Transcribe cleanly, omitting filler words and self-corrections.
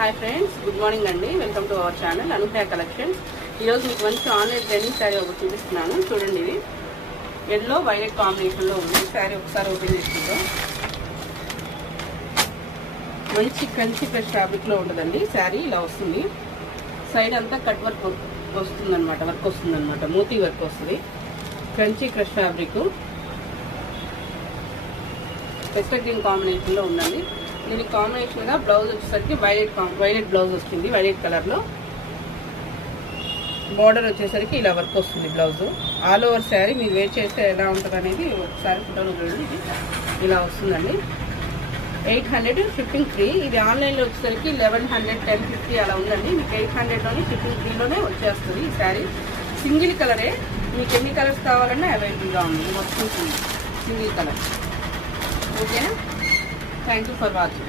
Hi friends, good morning అండి. Welcome to our channel అనుహయ collections. ఈరోజు మీకు మంచి ఆన్లైన్ ట్రెండింగ్ శారీ ఒకటి చూపిస్తున్నాను. చూడండి, ఇది ఎల్లో వైలెట్ కాంబినేషన్లో ఉంది. శారీ ఒకసారి ఓపెన్ చేసుకుంటాం. మంచి కంచి ఫ్రెష్ ఫ్యాబ్రిక్లో ఉంటుందండి. శారీ ఇలా వస్తుంది. సైడ్ అంతా కట్ వర్క్ వస్తుందన్నమాట, మోతీ వర్క్ వస్తుంది. Kanchi fresh fabric pastel green కాంబినేషన్లో ఉందండి. దీనికి కాంబినేషన్గా బ్లౌజ్ వచ్చేసరికి వైలెట్ బ్లౌజ్ వస్తుంది. వైలెట్ కలర్లో బార్డర్ వచ్చేసరికి ఇలా వర్క్ వస్తుంది. బ్లౌజ్ ఆల్ ఓవర్ శారీ మీరు వేర్ చేస్తే ఎలా ఉంటుంది అనేది ఒకసారి ఫోటోలో చూడండి. ఇలా వస్తుందండి. 800 షిప్పింగ్ ఫ్రీ. ఇది ఆన్లైన్లో వచ్చేసరికి 1100, 1050 అలా ఉందండి. మీకు 800లోనే షిప్పింగ్ ఫ్రీలోనే వచ్చేస్తుంది. ఈ శారీ సింగిల్ కలరే. మీకు ఎన్ని కలర్స్ కావాలన్నా అవైలబుల్గా ఉంది. మొత్తం సింగిల్ కలర్. ఓకేనా? Thank you for watching.